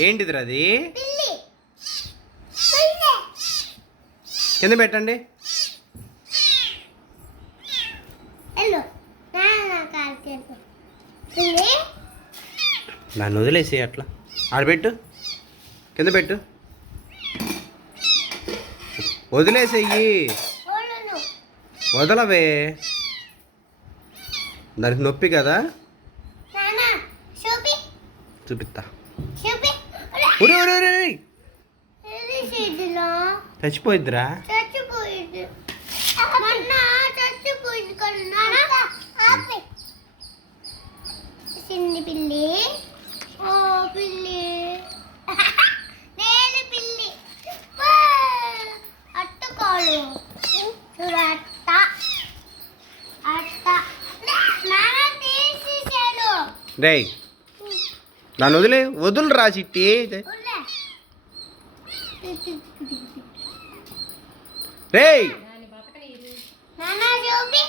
ఏంటిది అది? కింద పెట్టండి. నన్ను వదిలేసి అట్లా ఆడబెట్టు, కింద పెట్టు, వదిలేసేయి. వదలవే, దానికి నొప్పి కదా. చూపిస్తా. చచ్చిపోయిద్దిరా. పిల్లి, ఓ పిల్లి, నేను పిల్లి, అట్టుకోడు చూడట్ట అట్ట నాన్న తీసేసాడు. రేయ్, నన్ను వదులురా చిట్టి. రేయ్ నాన్న చూపి.